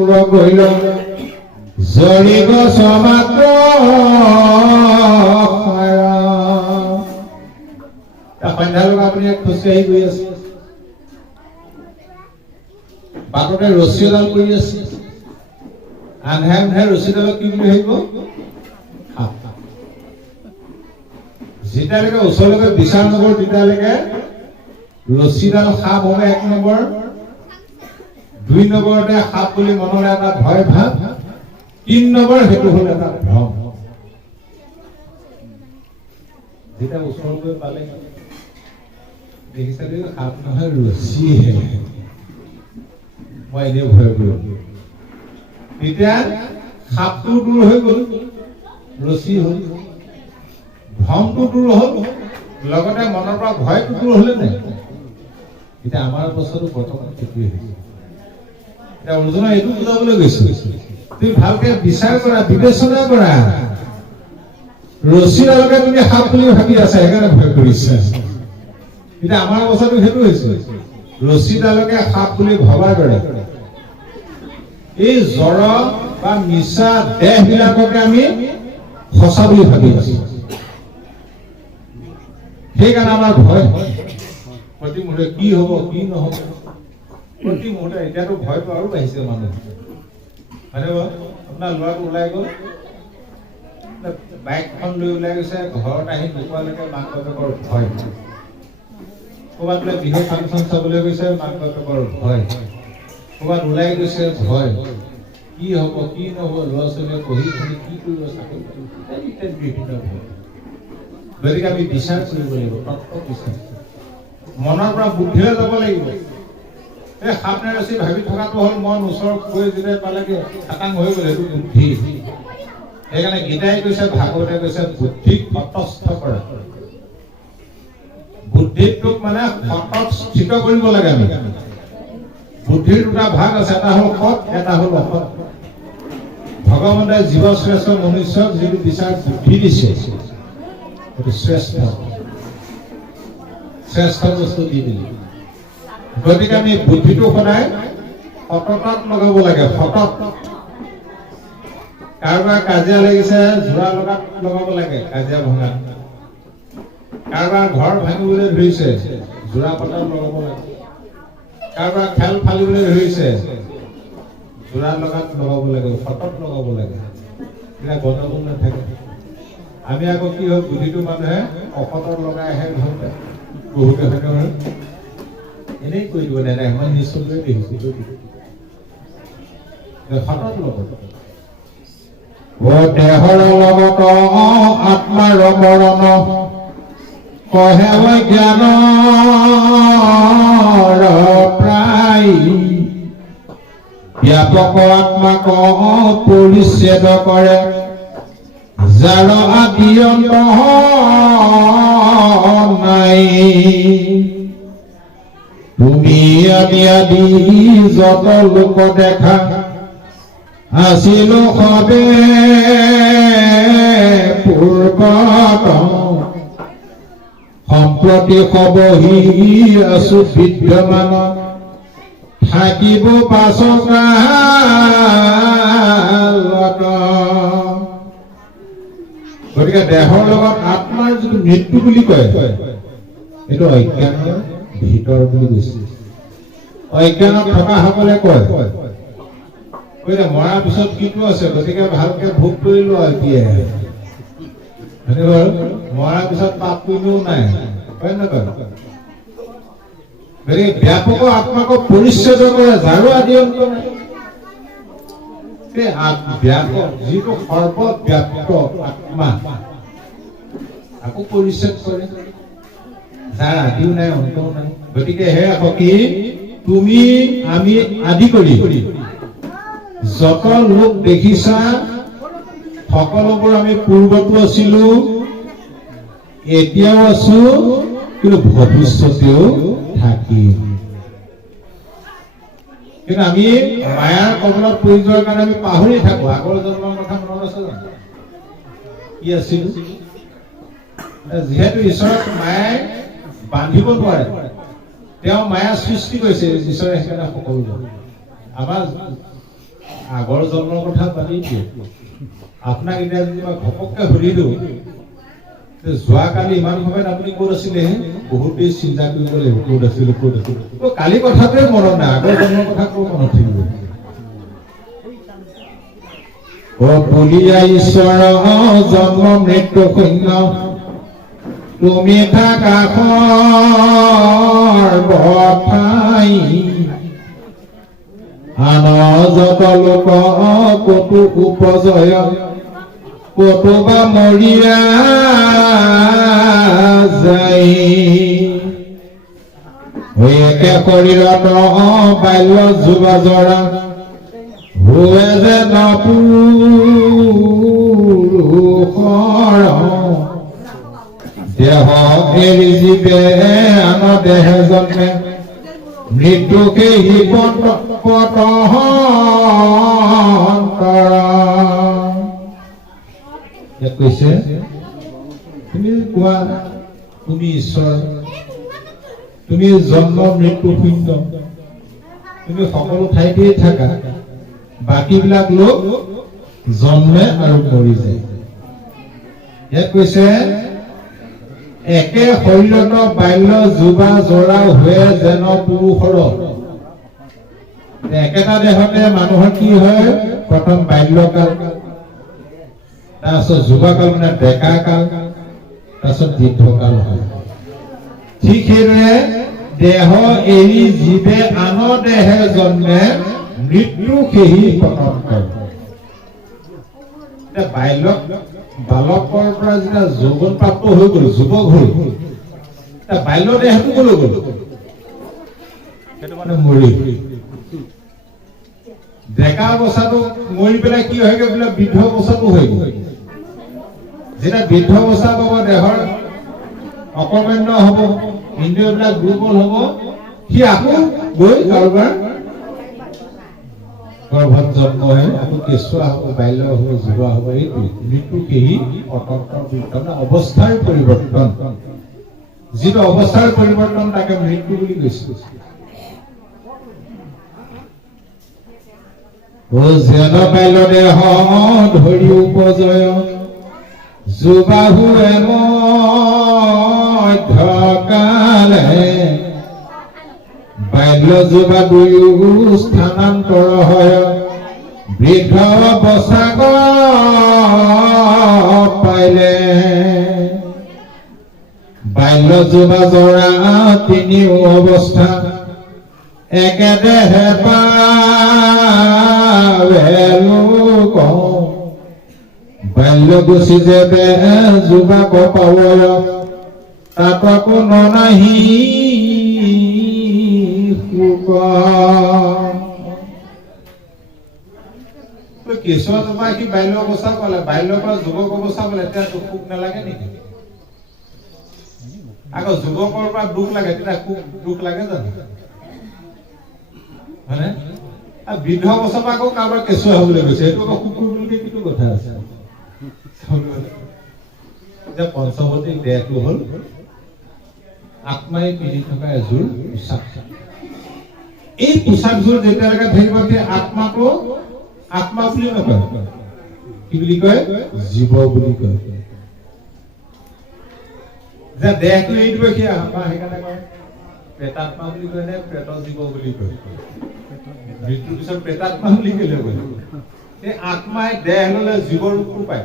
কহিল জৰি গছ মাত্ৰ সন্ধ্যা লগা আপুনি খোজকাঢ়ি গৈ আছে, বাটতে ৰছী এডাল কৰি আছে, আন্ধাৰে আন্ধাৰে ৰছীডালত কি বুলি ভাবিব? যেতিয়ালৈকে ওচৰলৈকে বিচাৰ নকৰো তেতিয়ালৈকে ৰছীডাল সাপ হ'ব ১ নম্বৰ, ২ নম্বৰতে সাপ বুলি মনলৈ এটা ভয় ভাৱ, ৩ নম্বৰ সেইটো হ'ল এটা ভ্ৰম। যেতিয়া ওচৰলৈ পালে দেখিছা সাপ নহয় ৰছীহে, মই এনেই ভয় কৰিলো। তেতিয়া সাপটো দূৰ হৈ গ'ল, ৰছী হ'ল, ভ্ৰমটো দূৰ হ'ল, লগতে মনৰ পৰা ভয়টো দূৰ হ'লে নাই। এতিয়া আমাৰ অৱস্থাটো বৰ্তমান সেইটোৱে হৈছে। এতিয়া অৰ্জুনে এইটো বুজাবলৈ গৈছো, তুমি ভালকে বিচাৰ কৰা, বিবেচনা কৰা। ৰছীডালকে তুমি সাপ বুলি ভাবি আছা, সেইকাৰণে ভয় কৰিছা। এতিয়া আমাৰ অৱস্থাটো সেইটো হৈছে, ৰছীডালকে সাপ বুলি ভবাৰ দৰে এই জড় বা মিছা দেহবিলাককে আমি সঁচা বুলি ভাবি আছো। সেইকাৰণে আমাৰ ভয় প্ৰতি মুহূৰ্তে কি হব কি নহব, প্ৰতি মুহূৰ্তে। এতিয়াতো ভয়টো আৰু বাঢ়িছে মানুহ, হয়নে বাৰু? আপোনাৰ ল'ৰাটো ওলাই গ'ল, বাইকখন লৈ ওলাই গৈছে, ঘৰত আহি নোপোৱালৈকে মাক বাপেকৰ ভয়। ক'ৰবাত বোলে বিহু ফাংচন চাবলৈ গৈছে, মাক বাপেকৰ ভয়। ক'ৰবাত ওলাই গৈছে, ভয়। কি হব কি নহব, ল'ৰা ছোৱালীয়ে পঢ়ি শুনি কি কৰিব, চাকৰি ইত্যাদি বিভিন্ন ভয়। গতিকে আমি বিচাৰ কৰিব লাগিব, তত্ত্ব বিচাৰ, মনৰ পৰা বুদ্ধিলৈ যাব লাগিব। এই সাপ নে ৰছী ভাবি থকাটো হ'ল মন, ওচৰত গৈ যেতিয়া পালেগে খাটাং হৈ গ'ল, সেইটো বুদ্ধি। সেইকাৰণে গীতাই কৈছে, ভাগৱতে কৈছে, বুদ্ধিক তটস্থ কৰা। বুদ্ধিটোক মানে সতত স্থিত কৰিব লাগে আমি। বুদ্ধিৰ দুটা ভাগ আছে, এটা হ'ল সৎ, এটা হ'ল অসৎ। ভগৱন্তে জীৱ শ্ৰেষ্ঠ মনুষ্যক যিটো বিচাৰ বুদ্ধি দিছে, সেইটো শ্ৰেষ্ঠ বস্তু দি দিলে। গতিকে আমি বুদ্ধিটো সদায় সততাত লগাব লাগে, সতত। কাৰোবাৰ কাজিয়া লাগিছে, যোৰা লগাত লগাব লাগে, কাজিয়া ভঙাত। কাৰোবাৰ ঘৰ ভাঙিবলৈ ধৰিছে, যোৰা পতাত লগাব লাগে। কাৰোবাৰ খেল ফালিবলৈ ধৰিছে, যোৰা লগাত লগাব লাগে, সতত লগাব লাগে, তেতিয়া গণ্ডগোল নাথাকে। আমি আকৌ কি হয়, বুদ্ধিটো মানুহে অসতত লগাই আহে ঘৰতে, বহুতে হয় এনেই কৰি দিব নাই, মই নিশ্চয় দেখিছো। সতত লগত দেহৰ লগত আত্মাৰ মৰণ কহে জ্ঞানৰ প্ৰায়, ব্যাপক আত্মাক পৰিচ্ছেদ কৰে, যাৰ আদি অন্ত নাই। তুমি আদি আদি যত লোক দেখা, আছিলো সবে পূৰ্বত, সম্প্ৰতি সবহি আছো বিদ্যমান, থাকিব পাছকালত। গতিকে দেহৰ লগত আত্মাৰ যিটো মৃত্যু বুলি কয়, এইটো অজ্ঞানৰ ভিতৰ বুলি কৈছে। অজ্ঞানত থকা সকলে কয় মৰাৰ পিছত কিটো আছে, গতিকে ভালকে ভোগ কৰিলো আৰু এতিয়া মৰাৰ পিছত পাপ কৰিলেও নাই, হয় নকয়? গতিকে ব্যাপক আত্মাক পৰিচ্ছেদ কৰে, যাৰো আদি অন্ত নাই। ব্যাপক যিটো সৰ্বব্যাপ্ত আত্মা, আকৌ পৰিচ্ছেদ কৰে, যাৰ আদিও নাই অন্তও নাই। গতিকে হে সখী, তুমি আমি আদি কৰি যত লোক দেখিছা, সকলোবোৰ আমি পূৰ্বতো আছিলো, এতিয়াও আছো, কিন্তু ভৱিষ্যতেও থাকিম। কিন্তু আমি মায়াৰ কবলত পৰি যোৱাৰ কাৰণে আমি পাহৰি থাকো। আগৰ জন্মৰ কথা মনত আছে জানো? কি আছিল? যিহেতু ঈশ্বৰক মায়াই বান্ধিব নোৱাৰে, তেওঁ মায়া সৃষ্টি কৰিছে, ঈশ্বৰে সেইকাৰণে সকলো আমাৰ আগৰ জন্মৰ কথা পাতি দিয়ক আপোনাক এতিয়া যদি মই ঘপককৈ সুধিলো যোৱাকালি ইমান সময়ত আপুনি ক'ত আছিলে বহুত দেৰি চিন্তা কৰিব লাগিব ক'ত আছিলো কালি কথাটোৱে মনত নাই আগৰ জন্মৰ কথা ক'ত মনত থাকিব বলিয়া ঈশ্বৰ জন্ম মৃত্যু শূন্য তুমি থাকা বঠাই আন যত লোক কতো উপজয় কতো বা মৰিয়া যায় একে শৰীৰত বাল্য যুৱা জৰা হুৱে যে নপুৰুষৰ দেহ এৰি জীৱে আন দেহে জন্মে মৃত্যু সেই কৈছে তুমি কোৱা তুমি ঈশ্বৰ তুমি জন্ম মৃত্যু শূন্য তুমি সকলো ঠাইতেই থাকা বাকীবিলাক লোক জন্মে আৰু মৰি যায় ইয়াত কৈছে একে শৰীৰত বাল্য যুৱা জৰা হৈ যেন পুৰুষৰ একেটা দেহতে মানুহৰ কি হয় প্ৰথম বাল্যকাল তাৰপিছত যুৱাকাল মানে ডেকা কাল তাৰপিছত বৃদ্ধকাল হয় ঠিক সেইদৰে দেহ এৰি জীৱে আন দেহে জন্মে মৃত্যু সেই পতন কৰে বালকৰ পৰা যেতিয়া যৌৱন প্ৰাপ্ত হৈ গ'ল যুৱক হ'ল বাল্য দেহটো কলৈ গ'ল সেইটো মানে মৰি ডেকা অৱস্থাটো মৰি পেলাই কি হয়গে বোলে বৃদ্ধ অৱস্থাটো হৈ গ'ল যেতিয়া বৃদ্ধ অৱস্থা পাব দেহৰ অকৰ্মণ্য হ'ব ইন্দ্ৰিয়বিলাক দুৰ্বল হ'ব সি আকৌ গৈ কাৰোবাৰ গৰ্ভত জন্ম হৈ আকৌ কেঁচুৱা হ'ব বাল্য হ'ব যুৱা হ'ব এইটো মৃত্যু সেই অতন্ত্ৰ অৱস্থাৰ পৰিৱৰ্তন যিটো অৱস্থাৰ পৰিৱৰ্তন তাকে মৃত্যু বুলি কৈছে যেন বাল্য দেহ ধৰি উপজয় যুবাহু মধ্যকালে বাল্য যুৱা দুয়ো স্থানান্তৰ হয় বৃদ্ধ বচাগ পাইলে বাল্য যুৱা জৰা তিনিও অৱস্থা একে দেহে পাৱেলোক বাল্য গুচি যেবে যুৱাক পাৱয় তাত কোনো নাহি কেঁচুৱা তোমাৰ সি বাল্য অৱস্থা পালে বাল্যৰ পৰা যুৱক অৱস্থা পালে তেতিয়া সুখ নালাগে নেকি আকৌ যুৱকৰ পৰা দুখ লাগে তেতিয়া দুখ লাগে জানো হয়নে বৃদ্ধ অৱস্থাৰ পৰা আকৌ কাৰোবাৰ কেঁচুৱা হবলৈ গৈছে এইটো আকৌ কুকুৰ বুলি কিটো কথা আছে এতিয়া পঞ্চৱতী দেহটো হ'ল আত্মাই পিন্ধি থকা এযোৰ পোচাক এই পোচাকযোৰ যেতিয়ালৈকে থাকিব সেই আত্মাটো আত্মা বুলি নকয় কি বুলি কয় জীৱ বুলি কয় যে দেহটো এৰি দিব সি সেইকাৰণে কয় প্ৰেতাত্মা বুলি কয় নে প্ৰেত জীৱ বুলি কয় মৃত্যুৰ পিছত প্ৰেতাত্মা বুলি কেলে কয় এই আত্মাই দেহ ললে জীৱ ৰূপটো পায়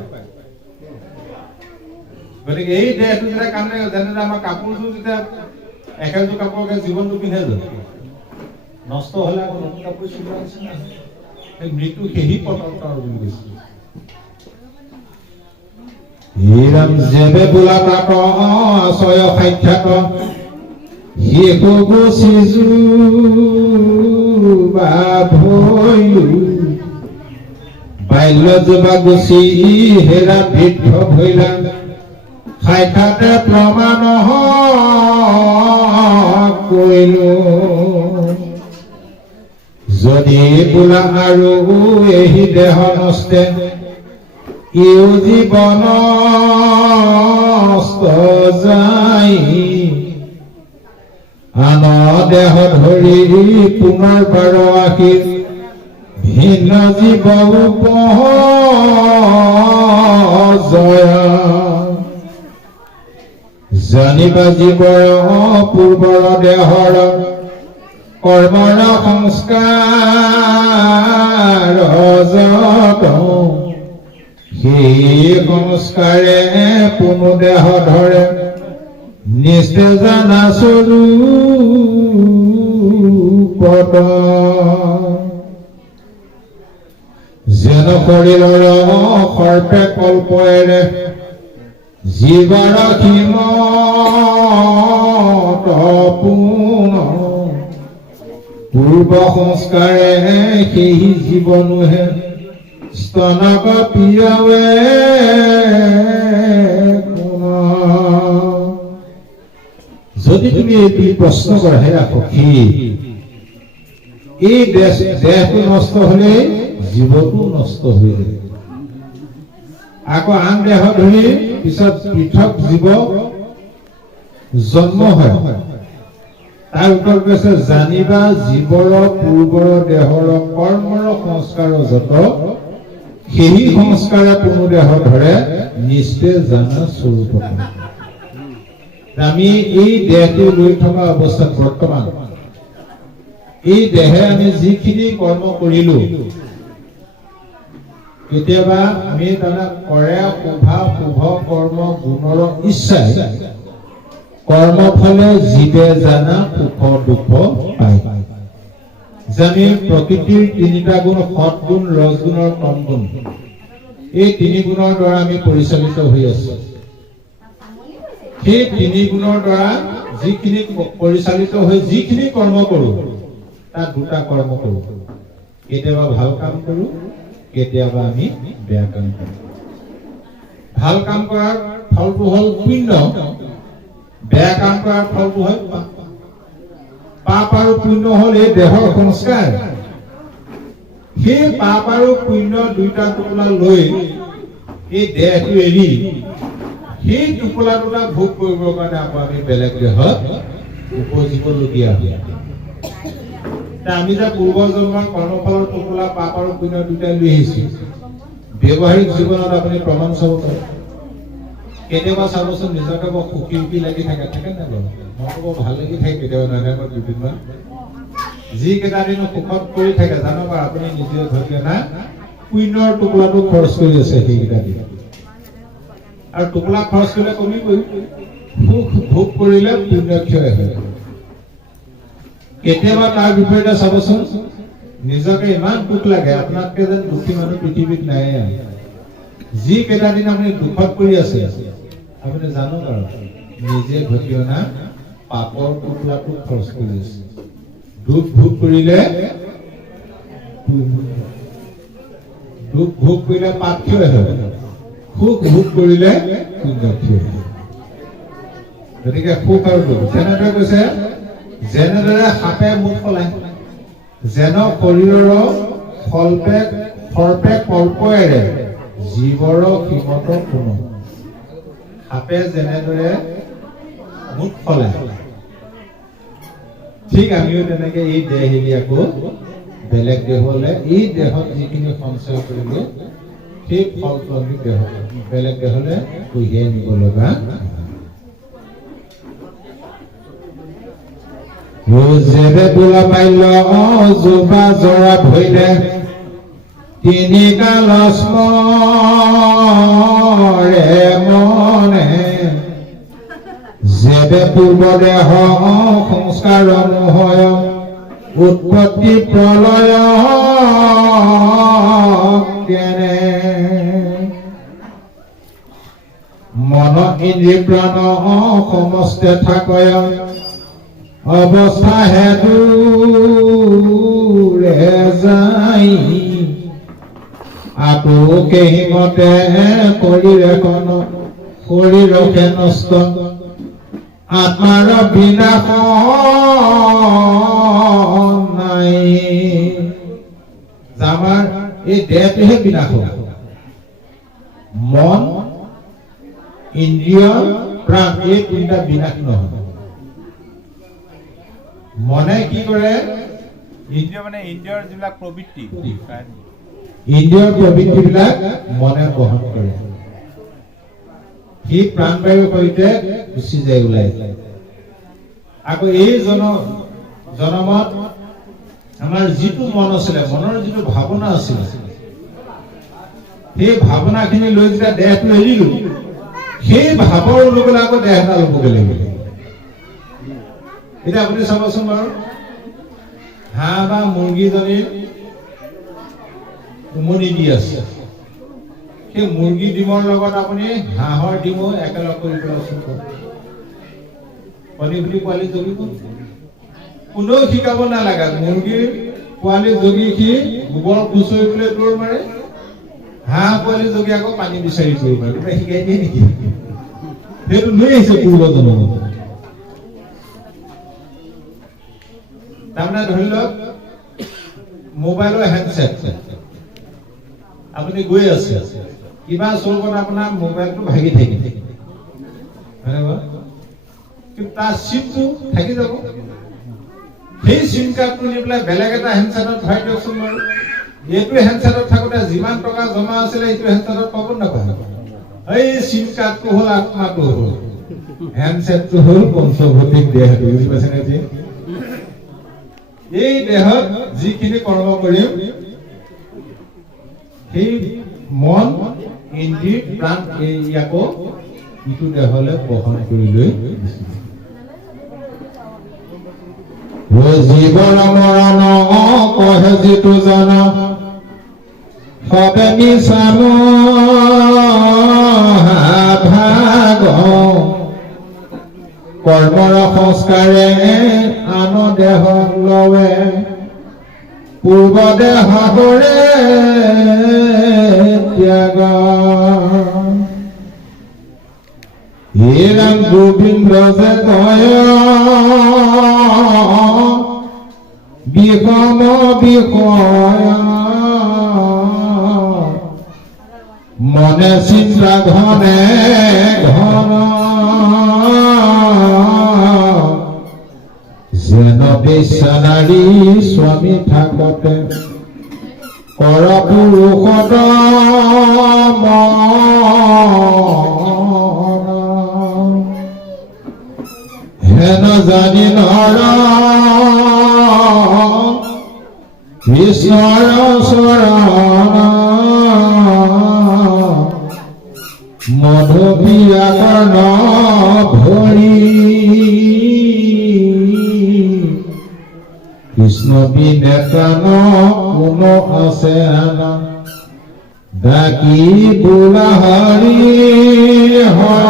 গতিকে এই দেহটো যেতিয়া কান্দে যেনে আমাৰ কাপোৰযোৰ যেতিয়া একেযোৰ কাপোৰকে জীৱনটো পিন্ধে জানো নষ্ট হলে আকৌ নতুন কাপোৰ চিলোৱা নিচিনা এই মৃত্যু সেই পতন্তৰ বুলি কৈছে হিৰাম যেবে বোলা তাত আশয় সাক্ষাৎ শিশু গুচিজু বা ভৈলো বাল্য যুৱা গুচি হেৰা বৃদ্ধ ভৈলা সাক্ষাতে প্ৰমাণ কৰিলো যদি বোলা আৰু এই দেহ নষ্টে ইও জীৱন যায় আন দেহ ধৰি পুনৰ বাৰ আশীৰ হীন জীৱ উপজয়া জানিবা জীৱৰ পূৰ্বৰ দেহৰ কৰ্মৰ সংস্কাৰ যত সেই সংস্কাৰে পুনু দেহ ধৰে নিস্তে জানা স্বৰূপত যেন শৰীৰৰ সৰ্পে কল্পৰে জীৱাৰ সীমত পুন পূৰ্ব সংস্কাৰে সেই জীৱনোহে স্তনক পিয়াৱে যদি তুমি এটি প্ৰশ্ন কৰা হে সখী এই দেহটো নষ্ট হলে জীৱটো নষ্ট হৈ যায় আকৌ আন দেহ ধৰি পিছত পৃথক জীৱ জন্ম হয় তাৰ উত্তৰ কৈছে জানিবা জীৱৰ পূৰ্বৰ দেহৰ কৰ্মৰ সংস্কাৰ যত সেই সংস্কাৰে কোনো দেহ ধৰে নিস্তে জানা স্বৰূপত আমি এই দেহটো লৈ থকা অৱস্থাত বৰ্তমান এই দেহে আমি যিখিনি কৰ্ম কৰিলো কেতিয়াবা আমি তাৰা কৰে শুভ কৰ্ম গুণৰ ইচ্ছাই কৰ্মফলে জীৱে জানা সুখ দুখ পায় জানি প্ৰকৃতিৰ তিনিটা গুণ সৎগুণ ৰজগুণ আৰু তমগুণ এই তিনি গুণৰ দ্বাৰা আমি পৰিচালিত হৈ আছো সেই তিনি গুণৰ দ্বাৰা যিখিনি পৰিচালিত হৈ যিখিনি কৰ্ম কৰো তাত দুটা কৰ্ম কৰো কেতিয়াবা ভাল কাম কৰো কেতিয়াবা আমি বেয়া কাম কৰো ভাল কাম কৰাৰ ফলটো হল পুণ্য বেয়া কাম কৰাৰ ফলটো হয় পাপ আৰু পুণ্য হল এই দেহৰ সংস্কাৰ সেই পাপ আৰু পুণ্য দুইটা টোপোলা লৈ এই দেহটো এৰি সেই টোপোলা দুটা ভোগ কৰিবৰ কাৰণে আকৌ আমি বেলেগ দেহত উপজিবলগীয়া হয় আমি যে পূৰ্বজন্মৰ কৰ্মফলৰ টোপোলা পাপ আৰু পুণ্য দুটাই লৈ আহিছো ব্যৱহাৰিক জীৱনত আপুনি প্ৰমাণ চাব পাৰে কেতিয়াবা চাবচোন নিজকে বৰ সুখী সুখী লাগি থাকে নাই বাৰু মনটো বৰ ভাল লাগি থাকে কেতিয়াবা নহয় দুদিনমান যিকেইটা দিন সুখত কৰি থাকে জানো বাৰু আপুনি নিজে ধৰিলে না পুণ্যৰ টোপোলাটো খৰচ কৰি আছে সেইকেইটা দিন আৰু টোপোলা খৰচ কৰিলে কমিবই সুখ ভোগ কৰিলে পুণ্য ক্ষয় হয় কেতিয়াবা তাৰ বিপৰীতে চাবচোন নিজকে ইমান দুখ লাগে আপোনাতকে যেন দুখী মানুহ পৃথিৱীত নাই যি কেইটা দিন আপুনি দুখত কৰি আছে আপুনি জানো বাৰু নিজে ঘটি অনা পাপৰ টোপোলাটো খৰচ কৰি আছে দুখ ভোগ কৰিলে পাপ ক্ষয় হয় সুখ ভোগ কৰিলে পুণ্য ক্ষয় হয় গতিকে সুখ আৰু দুখ যেনেদৰে কৈছে যেনেদৰে সাপে মুখ সলায় যেন শৰীৰৰ সৰ্পে কল্পৰে জীৱৰ সীমত কোনো সাপে যেনেদৰে মুখ সলায় ঠিক আমিও তেনেকে এই দেহ এৰি আকৌ বেলেগ দেহলে এই দেহত যিখিনি সঞ্চয় কৰিলো সেই ফলটো আমি বেলেগ দেহলে কঢ়িয়াই নিব লগা যেবে বোলা পাইল জোবা জৰা ভৈলে তিনি কাল স্মৰে মনে যেবে পূৰ্ব দেহ সংস্কাৰ মোহয় উৎপত্তি প্ৰলয় কেনে মন ইন্দ্ৰিয় প্ৰাণ সমস্তে থাকয় অৱস্থা হেতুৰে যাই আকৌ কেহিমতে শৰীৰখন শৰীৰকে নষ্ট আত্মাৰ বিনাশ নাই আমাৰ এই দেহটোহে বিনাশ মন ইন্দ্ৰিয় প্ৰাণ এই তিনিটা বিনাশ নহয় মনে কি কৰে ইন্দ্ৰিয় মানে ইন্দ্ৰিয়ৰ যিবিলাক প্ৰবৃত্তি ইন্দ্ৰিয়ৰ প্ৰবৃত্তিবিলাক মনে বহন কৰে সি প্ৰাণবায়ুৰ সৈতে গুচি যায় ওলাই আকৌ এই জনমত আমাৰ যিটো মন আছিলে মনৰ যিটো ভাৱনা আছিলে সেই ভাৱনাখিনি লৈ যেতিয়া দেহটো এৰিলো সেই ভাৱৰ অনুকূলে আকৌ দেহ এটা ল'বগৈ লাগিব এতিয়া আপুনি চাবচোন বাৰু হাঁহ বা মুৰ্গীজনীৰ উমনি দি আছে সেই মুৰ্গী ডিমৰ লগত আপুনি হাঁহৰ ডিমো একেলগ কৰি পেলাইছোন কণী ফুলি পোৱালি জগিব কোনেও শিকাব নালাগে মুৰ্গীৰ পোৱালি জগি সি গোবৰ খুচৰি পেলাই দৌৰ মাৰে হাঁহ পোৱালি জগি আকৌ পানী বিচাৰি দৌৰ মাৰে কোনোবাই শিকাই দিয়ে নেকি সেইটো লৈ আহিছে পূৰ্বজন্মৰ তাৰমানে ধৰি লওক মোবাইলৰ হেণ্ডছেট আপুনি গৈ আছে কিবা চৌকত আপোনাৰ মোবাইলটো ভাগি থাকিল কিন্তু তাৰ চিমটো থাকি যাব সেই চিম কাৰ্ডটো নি পেলাই বেলেগ এটা হেণ্ডছেটত ভৰাই দিয়কচোন বাৰু এইটো হেণ্ডছেটত থাকোঁতে যিমান টকা জমা আছিলে এইটো হেণ্ডছেটত পাব নাপাব এই চিম কাৰ্ডটো হ'ল আত্মাটো হ'ল হেণ্ডছেটটো হ'ল পঞ্চভৌতিক দেহটো বুজি পাইছেনে এতিয়া এই দেহত যিখিনি কৰ্ম কৰিম সেই মন ইন্দ্ৰিয় প্ৰাণ ইয়াকো ইটো দেহলৈ বহন কৰি লৈ জীৱন মৰণ কহে যিটো জন সবে মিছাম ভাগ কৰ্মৰ সংস্কাৰে আন দেহত লৱে পূৰ্ব দেহ কৰে ত্যাগ হে ৰাম গোবিন্দ যে কয় বিষম বিষয় মনে চিন্তা ঘনে ঘন যেন বিশ্বনাৰী স্বামী থাকতে কৰ পুৰুষত হেন জানি নৰ কৃষ্ণৰ চৰণ মধুপিয়া কৰ্ণ ভৰি কৃষ্ণ বিনে প্ৰাণ কোনো আছে ডাকি বোলা হৰি হৰি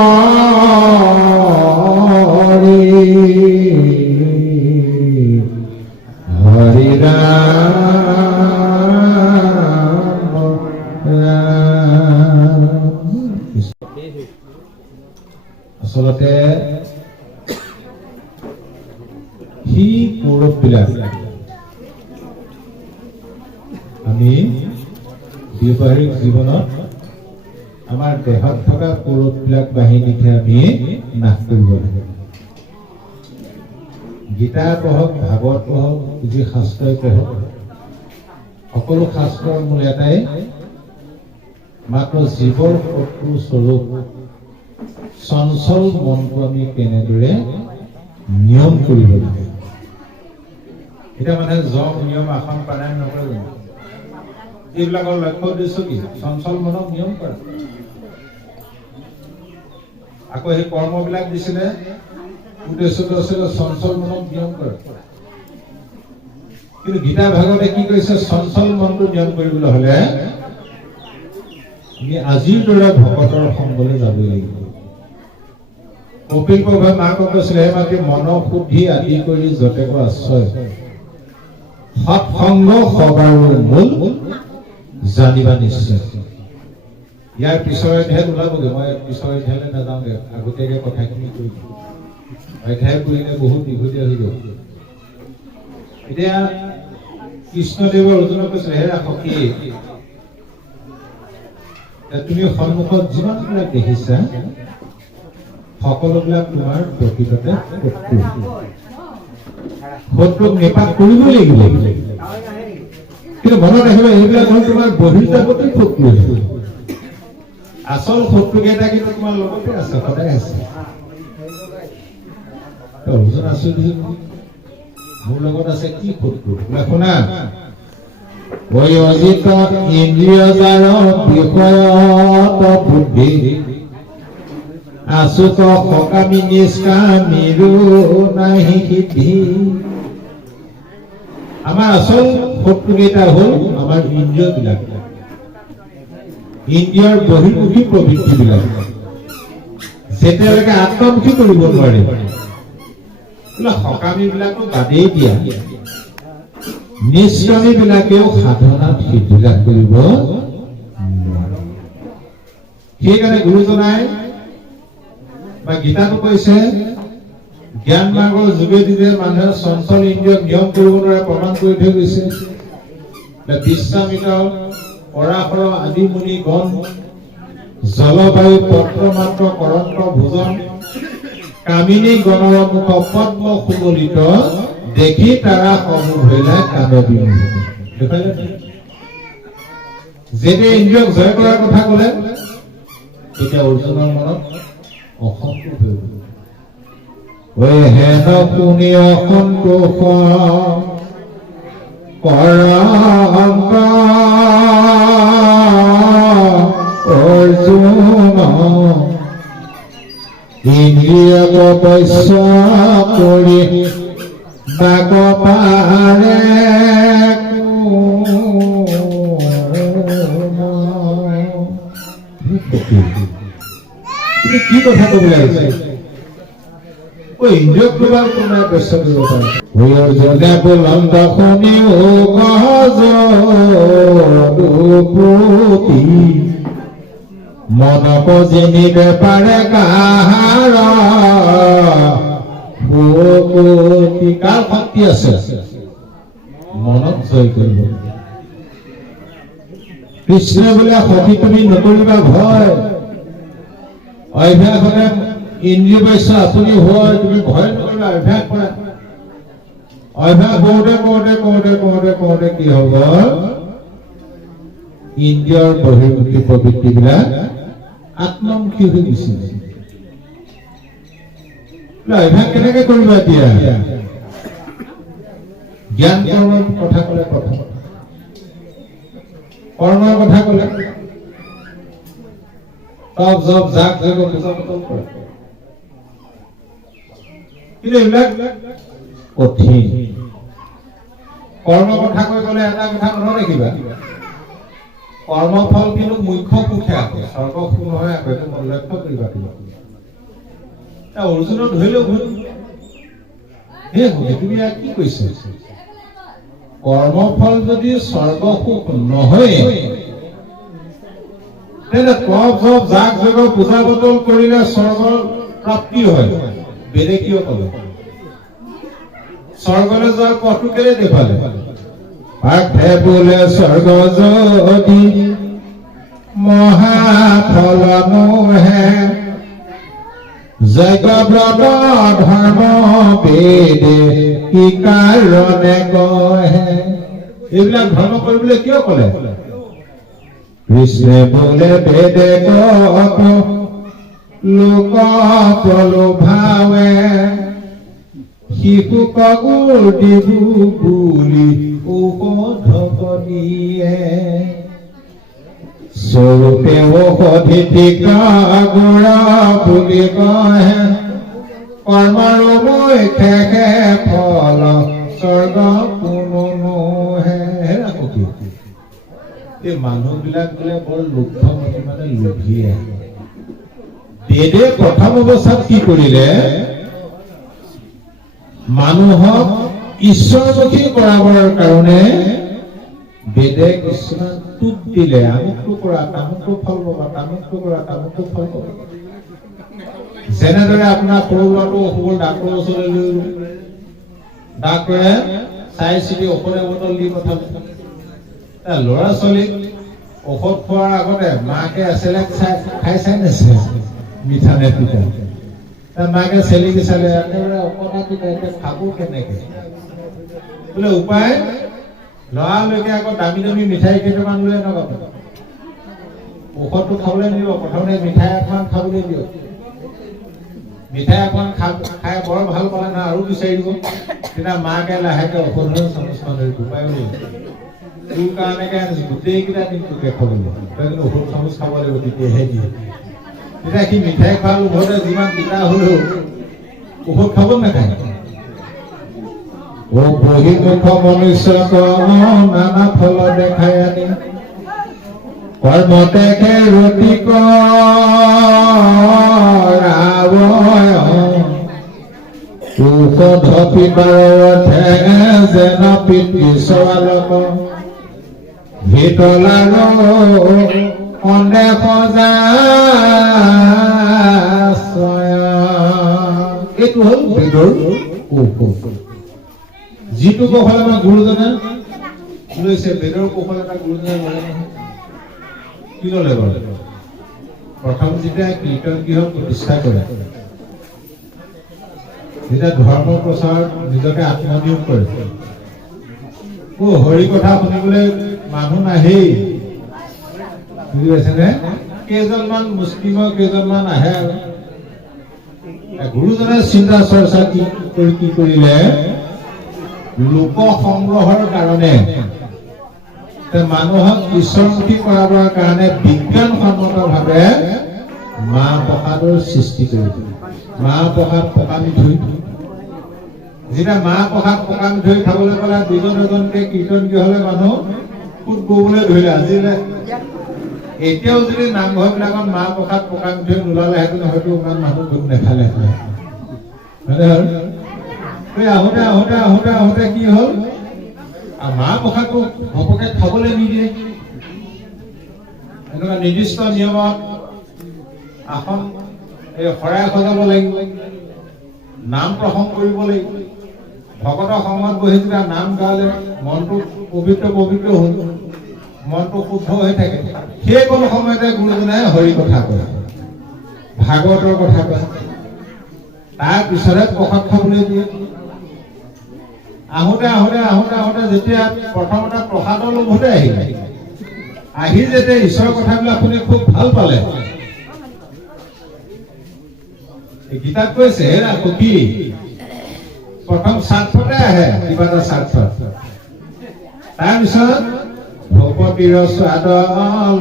হৰি আচলতে সি কৌৰৱবিলাক আমি ব্যৱহাৰিক জীৱনত আমাৰ দেহত থকা কৌৰৱবিলাক বাহিনীকে আমি নাশ কৰিব লাগে গীতা পঢ়ক ভাগৱত পঢ়ক যি শাস্ত্ৰই পঢ়ক সকলো শাস্ত্ৰৰ মূল এটাই মাত্ৰ জীৱৰ শত্ৰু স্বৰূপ চঞ্চল মনটো আমি কেনেদৰে নিয়ম কৰিব লাগে এতিয়া মানে যম নিয়ম আসন প্ৰাণায়াম নকৰে জানো এইবিলাকৰ লক্ষ্য উদ্দেশ্য কি চঞ্চল মনক নিয়ম কৰা আকৌ সেই কৰ্মবিলাক দিছিলে উদ্দেশ্যটো আছিলে চঞ্চল মনক নিয়ম কৰা কিন্তু গীতা ভাগৱতে কি কৈছে চঞ্চল মনটো নিয়ম কৰিবলৈ হলে আমি আজিৰ দৰে ভকতৰ সংগলৈ যাবই লাগিব কপিল প্ৰভুৱে মাকক কৈছিলে হে মাতি মন শুদ্ধি আদি কৰি যতেক আশ্ৰয় সৎসংগ সবাৰো মূল জানিবা নিশ্চয় ইয়াৰ পিছৰ অধ্যায়ত ওলাবগৈ মই পিছৰ অধ্যায়লৈ নাযাওঁগে আগতীয়াকৈ কথাখিনি কৈ দিওঁ অধ্যায় কৰিলে বহুত দীঘলীয়া হৈ যাব এতিয়া কৃষ্ণদেৱে অৰ্জুনক কৈছিলে হে সখী তুমি সন্মুখত যিমানবিলাক দেখিছা সকলোবিলাক তোমাৰ প্ৰকৃততে শত্ৰুক নিপাত কৰিবই লাগিব কিন্তু মনত ৰাখিবা এইবিলাক হ'ল তোমাৰ বহিৰ্জাগতিক শত্ৰু। আচল শত্ৰুকেইটা কিন্তু তোমাৰ লগতে আছে, সদায় আছে। অৰ্জুন আছো মোৰ লগত আছে কি শত্ৰু? শুনা, অজিত ইন্দ্ৰিয় যাৰ বিষয়ত বুদ্ধি আচুত সকামী নিষ্কামীৰো নাহি সিদ্ধি। আমাৰ আচল শত্ৰুকেইটা হ'ল আমাৰ ইন্দ্ৰিয় বিলাক, ইন্দ্ৰিয়ৰ বহিৰ্মুখী প্ৰবৃত্তি বিলাক। যেতিয়ালৈকে আত্মমুখী কৰিব নোৱাৰে সকামী বিলাকো বাদেই দিয়া, নিষ্কামী বিলাকেও সাধনাত সিদ্ধি লাভ কৰিব নোৱাৰে। সেইকাৰণে গুৰুজনাই বা গীতাটো কৈছে জ্ঞান মাৰ্গৰ যোগেদি যে মানুহে চঞ্চল ইন্দ্ৰিয়ক নিয়ম কৰিব নোৱাৰে প্ৰমাণ কৰি থৈ গৈছে। বিশ্বামিত্ৰ পৰাশৰ আদি মুনি গণ জলবায়ু পত্ৰ মাত্ৰ কৰন্ত ভোজন কামিনী গণৰ মুখ পদ্ম সুমলিত দেখি তাৰা সমূহ হৈলা কানবী। যেতিয়া ইন্দ্ৰিয়ক জয় কৰাৰ কথা কলে তেতিয়া অৰ্জুনৰ মনত অসন্তোষ হৈ গল। হেন শুনি অসন্তোষ অৰ্জুন ইন্দ্ৰিয়ক বৈশ্য কৰি বাক পাৰে কি কথা কবলৈ আহিছে? ইন্দ্ৰিয়ক তোমাৰ কোনোবাই বৈশ্য কৰিব পাৰে? অৰ্জুনে বুলন্দ শুনিও গজপতি মনক যেনিব পাৰে কাহাৰ কাৰ শক্তি আছে মনত জয় কৰিব। কৃষ্ণই বোলে সখী তুমি নকৰিবা ভয়, অভ্যাস হলে ইন্দ্ৰিয় বৈশ্য আপুনি হয়, তুমি ভয় নকৰিবা, অভ্যাস কৰা। অভ্যাস কৰোঁতে কৰোঁতে কৰোঁতে কৰোঁতে কৰোঁতে কি হব? ইন্দ্ৰিয়ৰ বহিৰ্মুখী প্ৰবৃত্তি বিলাক আত্মমুখী হৈ গুচি যায়। অভ্যাস কেনেকে কৰিবা এতিয়া? জ্ঞান কৰ্মৰ কথা কলে, প্ৰথম কৰ্মৰ কথা কলে তপ জপ জাক জগ পূজা পাতল কৰে, কিন্তু এইবিলাক কঠিন। কৰ্ম কথা কৈ গলে এটা কথা মনত ৰাখিবা, কৰ্মফল কিন্তু মুখ্য সুখে আছে, স্বৰ্গ সুখ নহয়। আকৌ এইটো লক্ষ্য কৰিবা। অৰ্জুনক ধৰিলেও ভুল তুমি কি কৈছে? কৰ্মফল যদি স্বৰ্গ সুখ নহয় তেন্তে তপ জপ জাক জগ পূজা পাতল কৰিলে স্বৰ্গৰ প্ৰাপ্তি হয়। বেদে কিয় কলে? স্বৰ্গলৈ যোৱাৰ পথটো কেলে দেখালে? পাৰ্থে বোলে স্বৰ্গ যদি মহাফল নোহে যজ্ঞ ব্ৰত ধৰ্ম বেদে কি কাৰণে কহে। এইবিলাক ধৰ্ম কৰিবলৈ কিয় কলে? কৃষ্ণে বোলে বেদে কত লোক প্ৰলোভাৱে শিশু কগুৰ দিবু বুলি ঔষধ দিয়ে স্বৰূপে ঔষধি টিকা গোৰা বুলি কয় কৰ্মৰ শেষে ফল স্বৰ্গ কোনো নোহে। এই মানুহ বিলাক বোলে বৰ লুব্ধমতী, মানে লোভীয়া। বেদে প্ৰথম অৱস্থাত কি কৰিলে? মানুহক ঈশ্বৰমুখী কৰাবৰ কাৰণে বেদে কিছুমান টোপ দিলে, আমুকটো কৰা তামুকটো ফল পাবা, তামুকটো কৰা তামুকটো ফল পাবা। যেনেদৰে আপোনাৰ সৰু ল'ৰাটো অসুখ ডাক্তৰৰ ওচৰলৈ লৈ ডাক্তৰে চাই চিতি ঔষধ বটল দি পঠালে। ল'ৰা ছোৱালীক ঔষধ খোৱাৰ আগতে মাকে আছিলে খাই চাই নাছিলে মিঠা নে তিতা। মাকে চেলিকি চালে, একেবাৰে অকণা তিতা, খাব কেনেকে? বোলে উপায় লৰালৈকে আকৌ দামী দামী মিঠাই কেইটামান লৈ নগব ঔষধটো খাবলৈ নিদিব প্ৰথমতে মিঠাই এখন খাবলৈ দিয়ক মিঠাই এখন খাই বৰ ভাল পালে না আৰু বিচাৰিব তেতিয়া মাকে লাহেকে ঔষধৰ চামুচখন ধৰি ডুবাই উলিয়াই তোৰ কাৰণেকে গোটেইকেইটা দিন তোকে খাব লাগিব তই কিন্তু ঔষধ চামুচ খাব লাগিব তেতিয়াহে দিয়ে তেতিয়া সি মিঠাই খোৱাৰ লোভতে যিমান তিতা হ'লেও ঔষধ খাব নাখায় ও বহিমুখ মনুষ্যক নানা ফল দেখাই আনি কৰ্মতে ৰতি ঔষধ পিবাৰথে যেন পিতৃ চোৱালক ভিতলাৰ অনেক এইটো হ'ল বেদৰ ঔষধ যিটো কৌশল আমাৰ গুৰুজনে লৈছে বেদৰ কৌশল এটা গুৰুজনে ল'লে নহয় কি ল'লে বাৰু প্ৰথম যেতিয়া কীৰ্তন গৃহ প্ৰতিষ্ঠা কৰে যেতিয়া ধৰ্ম প্ৰচাৰ নিজকে আত্মনিয়োগ কৰে হৰি কথা শুনিবলৈ মানুহ নাহেই বুজি পাইছেনে কেইজনমান মুছলিমৰ কেইজনমান আহে আৰু গুৰুজনে চিন্তা চৰ্চা কি কৰিলে লোক সংগ্ৰহৰ কাৰণে মানুহক ঈশ্বৰমুখী কৰাবৰ কাৰণে বিজ্ঞানসন্মতভাৱে মাহ প্ৰসাদৰ সৃষ্টি কৰিছে মাহ প্ৰসাদ পকা মিঠৈ যেতিয়া মাহ প্ৰসাদ পকা মিঠৈ খাবলৈ পালে দুজন এজনকে কীৰ্তন গৃহলৈ মানুহ খুব গবলৈ ধৰিলে আজিলে এতিয়াও যদি নামঘৰবিলাকত মাহ প্ৰসাদ পকা মিঠৈ নোলালেহেঁতেন হয়তো ইমান মানুহ গোট নেখালেহেঁতেন আহোঁতে আহোঁতে আহোঁতে আহোঁতে কি হ'ল মাহ প্ৰসাদটো ঘপকে খাবলৈ নিদিয়ে এনেকুৱা নিৰ্দিষ্ট নিয়মত আসন এই শৰাই সজাব লাগিব নাম প্ৰসংগ কৰিব লাগিব ভকতৰ সংগত বহি যেতিয়া নাম গালে মনটো পবিত্ৰ হ'ল মনটো শুদ্ধ হৈ থাকে সেই কোনো সময়তে গুৰুজনাই হৰি কথা কয় ভাগৱতৰ কথা কয় তাৰ পিছতহে প্ৰসাদ খাবলৈ দিয়ে আহোঁতে আহোঁতে আহোঁতে আহোঁতে যেতিয়া প্ৰথমতে প্ৰসাদৰ লোভতে আহি যেতিয়া ঈশ্বৰৰ কথাবিলাক শুনি খুব ভাল পালে গীতাত কৈছে কি প্ৰথম স্বাৰ্থতে আহে কিবা এটা স্বাৰ্থত তাৰপিছত ভগৱতীৰ স্বাদ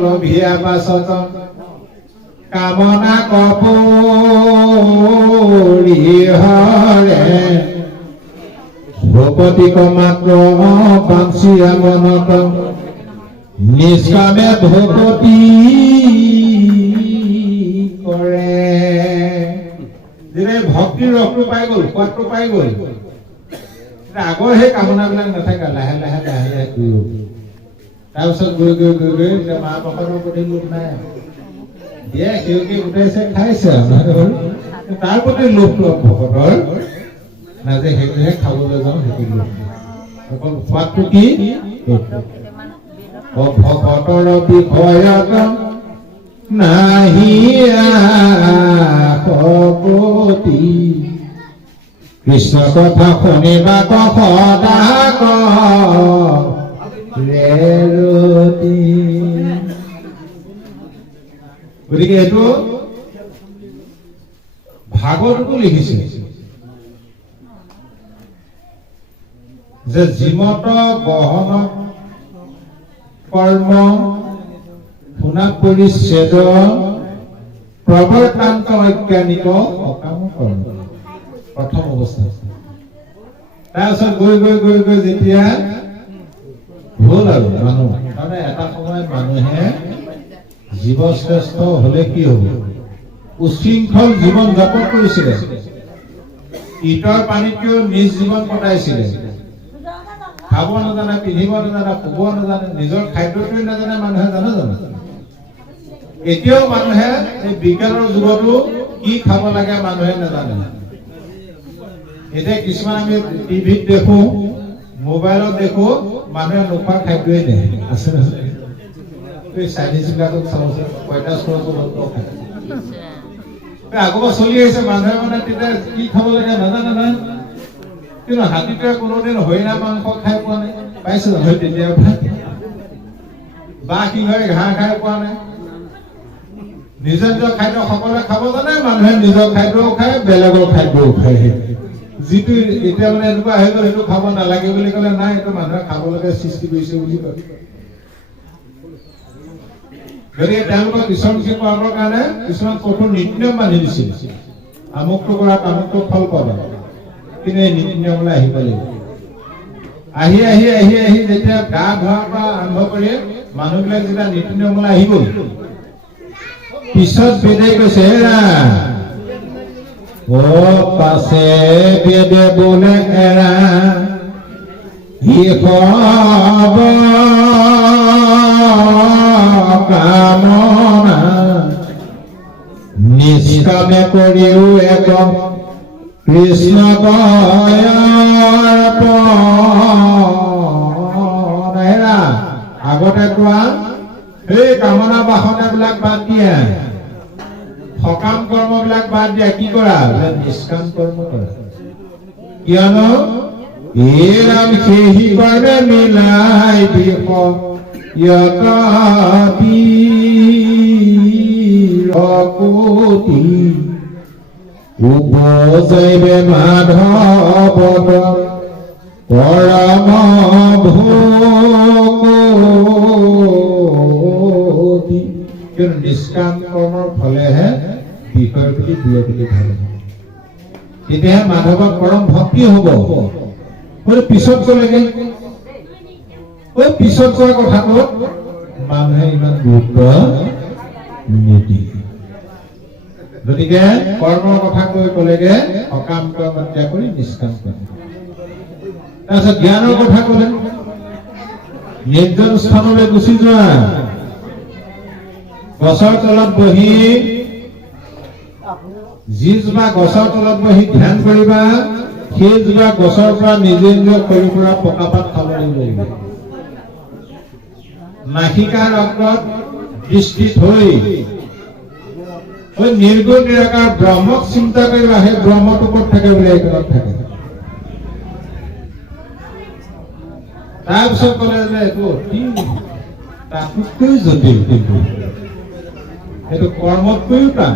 লভিয়া পাছত কামনা কপৰি হৰে ভগৱতীক মাত্ৰ বাঞ্চিয়া মনত নিষ্কামে ভগৱতী কৰে ভক্তিৰ ৰসটো পাই গ'ল সোৱাদটো পাই গ'ল আগৰ সেই কামনাবিলাক নাথাকে লাহে লাহে লাহে লাহে কৰিব তাৰপিছত গৈ গৈ গৈ গৈ এতিয়া মাহ প্ৰসাদৰ প্ৰতি লোভ নাই দিয়ে সেউকে গোটাইছে খাইছে তাৰ প্ৰতি লোভটো ভকতৰ নাই যে সেইটোহে খাবলৈ যাওঁ সেইটো লোভ অকল সোৱাদটো কি ভকতৰ বিষয়ত নাহি ভকতি কৃষ্ণ কথা শুনিবা সদা গতিকে এইটো ভাগৱততো লিখিছে যে জীৱত গহন কৰ্ম শুনা পৰিচ্ছেদ প্ৰৱৰ্তান্ত অজ্ঞানিক অকাম কৰ্ম প্ৰথম অৱস্থা তাৰপিছত গৈ গৈ গৈ গৈ যেতিয়া হ'ল আৰু মানুহ তাৰমানে এটা সময়ত মানুহে জীৱশ্ৰেষ্ঠ হলে কি হ'ব উশৃংখল জীৱন যাপন কৰিছিলে ইটাৰ পানীতকৈও নিজ জীৱন কটাইছিলে খাব নাজানে পিন্ধিব নাজানে শুব নাজানে নিজৰ খাদ্যটোৱে নাজানে মানুহে জানে জানো এতিয়াও মানুহে এই বিজ্ঞানৰ যুগতো কি খাব লাগে মানুহে নাজানে এতিয়া কিছুমান আমি টিভিত দেখো মোবাইলত দেখো মানুহে নোখোৱা খাদ্যই নাই আছে নহয় এই চাইনিজ বিলাকক চাবচোন পঁইতাচ খায় আগৰ চলি আহিছে মানুহে মানে তেতিয়া কি খাব লাগে নাজানে নহয় কিন্তু হাতীটোৱে কোনোদিন হৰিণা মাংস খাই পোৱা নাই পাইছে জানো তেতিয়াৰ পৰা বা কি হয় ঘাঁহ খাই পোৱা নাই নিজৰ নিজৰ খাদ্য সকলোৱে খাব জানে মানুহে নিজৰ খাদ্যও খায় বেলেগৰ খাদ্যও খায় যিটো এতিয়া মানে এনেকুৱা হৈ গ'ল সেইটো খাব নালাগে বুলি ক'লে নাই এইটো মানুহে খাবলৈকে সৃষ্টি কৰিছে বুলি কয় গতিকে তেওঁলোকৰ ঈশ্বৰমুখী কৰাবৰ কাৰণে কিছুমান কঠোৰ নীতি নিয়ম বান্ধি দিছিল আমুকটো কৰা তামুকটো ফল পাবা কিন্তু এই নীতি নিয়মলৈ আহিব লাগিব আহি আহি আহি আহি যেতিয়া গা ধোৱাৰ পৰা আৰম্ভ কৰি মানুহবিলাক যেতিয়া নীতি নিয়মলৈ আহিব পিছত বেদে কৈছে হেৰা ও পাছে বেদে বোলে এৰা হি হব কামনা নিষ্কামে কৰিও এক কৃষ্ণ হেৰা আগতে কোৱা সেই কামনা বাসনাবিলাক বাদ দিয়া সকাম কৰ্মবিলাক বাদ দিয়া কি কৰা নিষ্কাম কৰ্ম কৰা কিয়নো এই ৰাম সেই কৰ্মে মিলাই বিষ কোটি উপজৈবে মাধৱ পৰম ভূতি কিন্তু নিষ্কাম কৰ্মৰ ফলেহে বিষয়ৰ প্ৰতি প্ৰিয় বুলি ভাবে তেতিয়াহে মাধৱৰ পৰম ভক্তি হ'ব পিছত ক'লেগে পিছত কোৱা কথাটো মানুহে ইমান গুৰুত্ব নিদিয়ে গতিকে কৰ্মৰ কথা কৈ ক'লেগে সকাম কৰ্ম ত্যাগ কৰি নিষ্কাম কৰ্ম তাৰপিছত জ্ঞানৰ কথা ক'লে নিৰ্জন স্থানলৈ গুচি যোৱা গছৰ তলত বহি যিজোপা গছৰ তলত বহি ধ্যান কৰিবা সেইজোপা গছৰ পৰা নিজে নিজে সৰুৰ পৰা পকা পাত খাব লাগিব নাসিকাৰ অগ্ৰত দৃষ্টি থৈ নিৰ্গুণ নিৰাকাৰ ব্ৰহ্মক চিন্তা কৰিবা সেই ব্ৰহ্মটো ক'ত থাকে বোলে এইখনত থাকে তাৰপিছত ক'লে যে এইটো অতি তাতোতকৈ জটিল কিন্তু এইটো কৰ্মতকৈও টান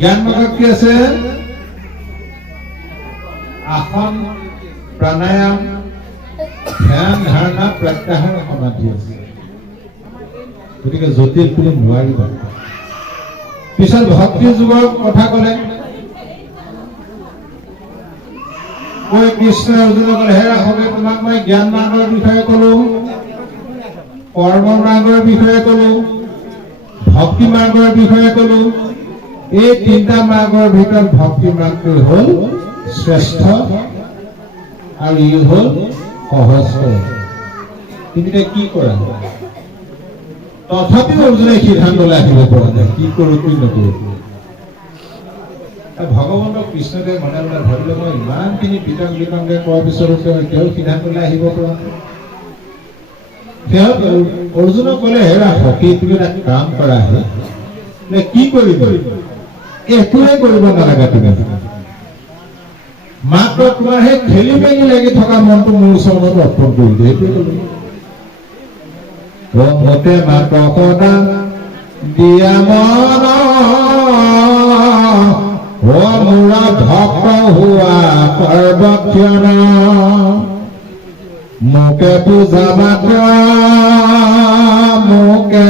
জ্ঞান মাৰ্গত কি আছে আসন প্ৰাণায়াম ধ্যান ধাৰণা প্ৰত্যাহাৰ সমাধি আছে গতিকে জটিল তুমি নোৱাৰিবা পিছত ভক্তি যুগৰ কথা ক'লে কৃষ্ণ অৰ্জুনে ক'লে হে ৰাঘৱে তোমাক মই জ্ঞান মাৰ্গৰ বিষয়ে ক'লো কৰ্ম মাৰ্গৰ বিষয়ে ক'লো ভক্তি মাৰ্গৰ বিষয়ে ক'লো এই তিনিটা মাৰ্গৰ ভিতৰত ভক্তি মাৰ্গটো হ'ল শ্ৰেষ্ঠ আৰু ই হ'ল সহজ তুমি কি কৰা তথাপিও অৰ্জুনে সিদ্ধান্তলৈ আহিব পৰা নাই কি কৰোঁ কি নকৰোঁ ভগৱন্তক কৃষ্ণদেৱে মনে মনে ভাবিলে মই ইমানখিনি বিতং বিতংকে কোৱাৰ পিছতো তেওঁ সিদ্ধান্তলৈ আহিব পৰা সিহঁত অৰ্জুনক ক'লে হেৰা সখী তুমি এটা কাম কৰা নে কি কৰিব একোৱে কৰিব নালাগে তুমি মাত্ৰ তোমাৰ সেই খেলি মেলি লাগি থকা মনটো মোৰ ওচৰত অৰ্পণ কৰি দিয়ে সেইটোৱে মতে মাত্ৰ সদা দিয়া মন মোৰ ভক্ত হোৱা সৰ্বক্ষণ মোকে পূজা মাত্ৰ মোকে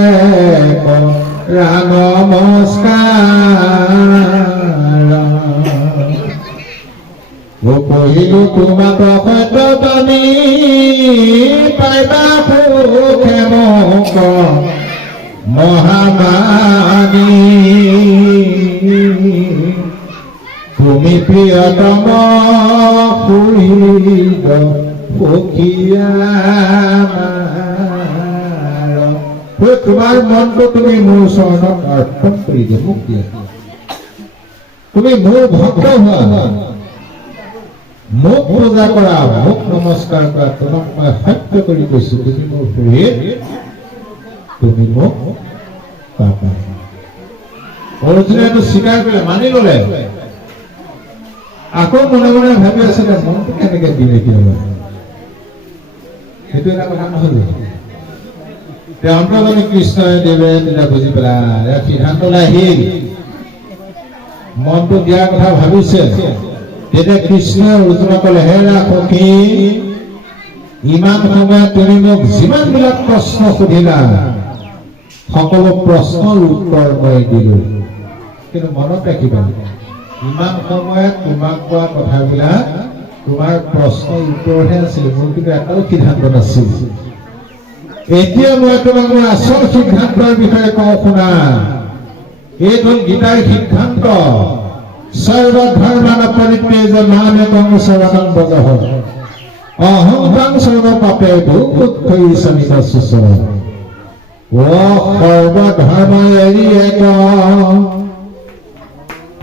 নমস্কাৰ কহিলো তোমাক সত্য তুমি পাইবা সুখে মোক মহামানী তুমি প্ৰিয়তম সুহৃদ সখীয়া তোমাৰ মনটো তুমি মোৰ চৰণত অৰ্পণ কৰি দিয়া মোক দিয়া তুমি মোৰ ভক্ত হোৱা মোক পূজা কৰা মোক নমস্কাৰ কৰা তোমাক মই সত্য কৰি কৈছো তুমি মোৰ সুহৃদ তুমি মোক পাবা অৰ্জুনেটো স্বীকাৰ কৰিলে মানি ললে আকৌ মনে মনে ভাবি আছিলে মনটো কেনেকে দিলে কি হ'ব সেইটো এটা কথা নহ'ল অন্তৰ্জনী কৃষ্ণই দেৱে তেতিয়া বুজি পেলাই সিদ্ধান্তলৈ আহিল মনটো দিয়াৰ কথা ভাবিছে তেতিয়া কৃষ্ণই অৰ্জুনক ক'লে হে সখী ইমান সময়ত তুমি মোক যিমানবিলাক প্ৰশ্ন সুধিলা সকলো প্ৰশ্নৰ উত্তৰ মই দিলো কিন্তু মনত ৰাখিবা ইমান সময়ত তোমাক কোৱা কথাবিলাক তোমাৰ প্ৰশ্নৰ উত্তৰহে আছিল মোৰ কিন্তু এটাও সিদ্ধান্ত নাছিল এতিয়া মই তোমাক মোৰ আচল সিদ্ধান্তৰ বিষয়ে কওঁ শুনা এইটো গীতাৰ সিদ্ধান্ত সৰ্বধৰ্মান পৰিত্যাজ্য মামেকং শৰণং ব্ৰজঃ অহং সৰ্ব পাপেভ্যো মুক্তৈঃ শৰণ ও সৰ্বধৰ্ম এৰি এক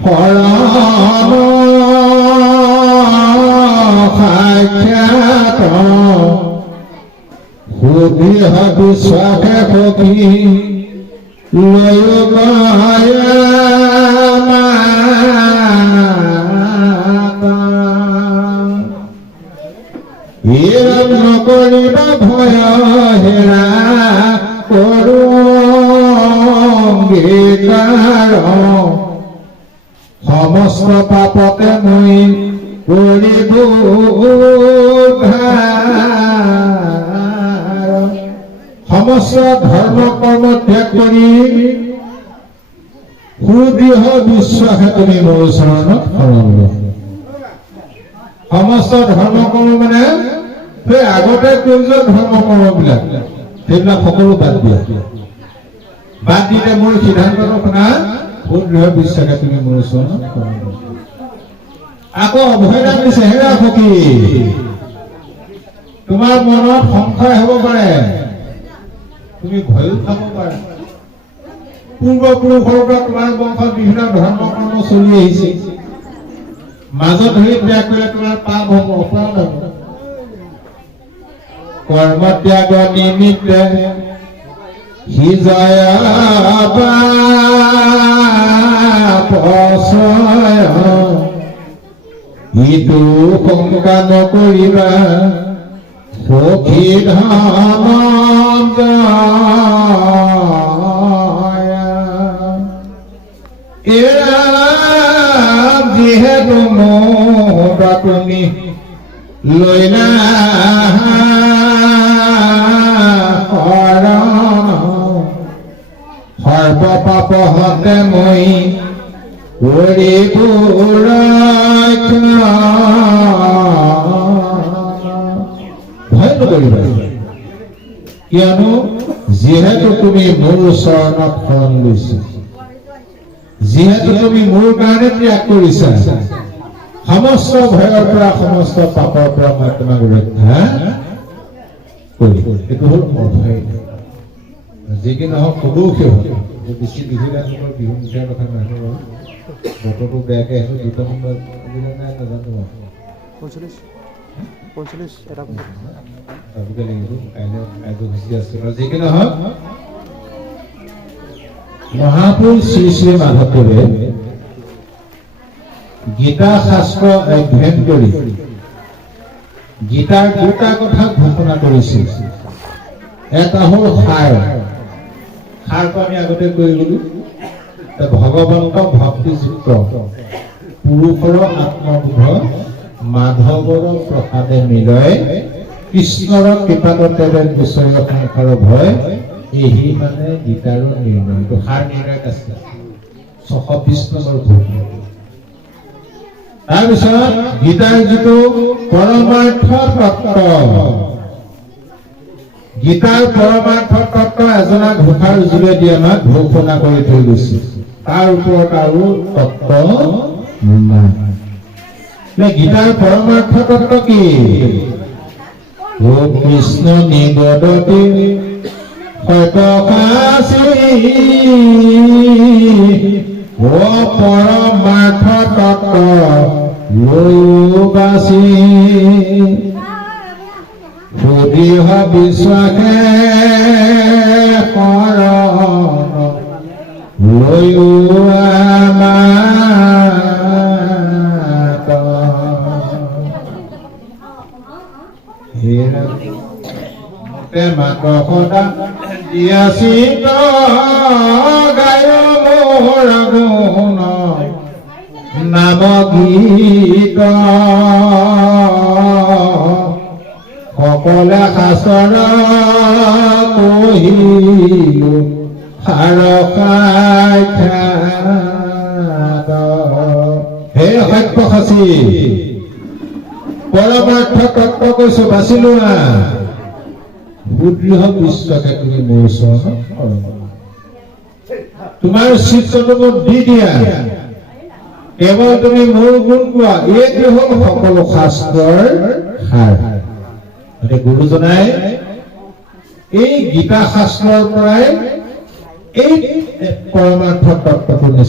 শৰণ সাক্ষাৎ সুধি বিশ্বাসে সখী লয় নকৰিবা ভয় হেৰা কৰো সমস্ত পাপতে মই কৰিব সমস্ত ধৰ্ম কৰ্ম ত্যাগ কৰি সুদৃঢ় বিশ্বাসে তুমি মোৰ চৰণত শৰণ লোৱা সমস্ত ধৰ্ম কৰ্ম মানে সেই আগতে কৰিলে ধৰ্ম কৰ্মবিলাক সেইবিলাক সকলো বাদ দিয়া বাদ দিলে মোৰ সিদ্ধান্তটো শুনা সুদৃঢ় বিশ্বাসে তুমি মোৰ চৰণত শৰণ লোৱা আকৌ অভয়দান দিছে হেৰা সখী তোমাৰ মনত সংশয় হ'ব পাৰে তুমি ভয়ো খাব পাৰা পূৰ্বপুৰুষৰ পৰা তোমাৰ বংশত বিভিন্ন ধৰ্ম কৰ্ম চলি আহিছে মাজত ধৰি ত্যাগ কৰিলে তোমাৰ পাপ হ'ব অপৰাধ হ'ব কৰ্ম ত্যাগ নিমিত্তে হি জয় পচয় ইটো শংকা নকৰিবা সখী যিহেতু মোৰ তুমি লৈলা সৰ্ব পাপ হতে মই কৰিব ভয় নকৰিবা কিয়নো যিহেতু তুমি মোৰ চৰণত শৰণ লৈছা যিহেতু তুমি মোৰ কাৰণে ত্যাগ কৰিছা সমস্ত ভয়ৰ পৰা সমস্ত পাপৰ পৰা মই তোমাক ৰক্ষা কৰিম এইটো হ'ল অভয় যি কি নহওক কবও কিয় বেছি বিহুদানৰ বিহু মিঠাৰ কথা নাহে বতৰটো বেয়াকে আহিছে দুটামান নাই নাজানো 45 এটা আজিকালি কাইলৈ গুচি আছে যি কি নহওক মহাপুৰুষ শ্ৰী শ্ৰী মাধৱদেৱে গীতা শাস্ত্ৰ অধ্যয়ন কৰি গীতাৰ দুটা কথা ঘোষণা কৰিছিল এটা হ'ল সাৰটো আমি আগতে কৈ গলো ভগৱন্ত ভক্তিযুক্ত পুৰুষৰ আত্মবোধ মাধৱৰ প্ৰসাদে মিলয় কৃষ্ণৰ কৃপাতেৰে গোচৰ সংসাৰ ভয় এই মানে গীতাৰ নিৰ্ণয় এইটো সাৰ নিৰ্ণয় আছে 620 নম্বৰ ঘোষণা তাৰপিছত গীতাৰ যিটো পৰমাৰ্থ তত্ত্ব গীতাৰ পৰমাৰ্থ তত্ত্ব এজনা ঘোষাৰ যোগেদি আমাক ঘোষণা কৰি থৈ গৈছে তাৰ ওপৰত আৰু তত্ত্ব নাই গীতাৰ পৰমাৰ্থ তত্ত্ব কি ও কৃষ্ণ নিগদতি সতকাসী ও পৰমাৰ্থ তত্ত্ব লৈবাসী সুদৃঢ় বিশ্বাসে শৰণ লৈও আমাক মাক সদা দিয়াচিত গায় মোৰ গুণ নাম গীত সকলে শাস্ত্ৰ কহিলো সাৰসাখ্যাত হে সব্যসাচী পৰমাৰ্থ তত্ত্ব কৈছো বাছি লোৱা সুদৃঢ় বিশ্বকে তুমি মোৰ ওচৰত তোমাৰ চিত্ৰটো মোক দি দিয়া কেৱল তুমি মোৰ গুণ কোৱা এইটো হ'ল সকলো শাস্ত্ৰৰ সাৰ গুৰুজনাই এই গীতা শাস্ত্ৰৰ পৰাই এই পৰমাৰ্থ তত্ত্বটো নিশ্চয়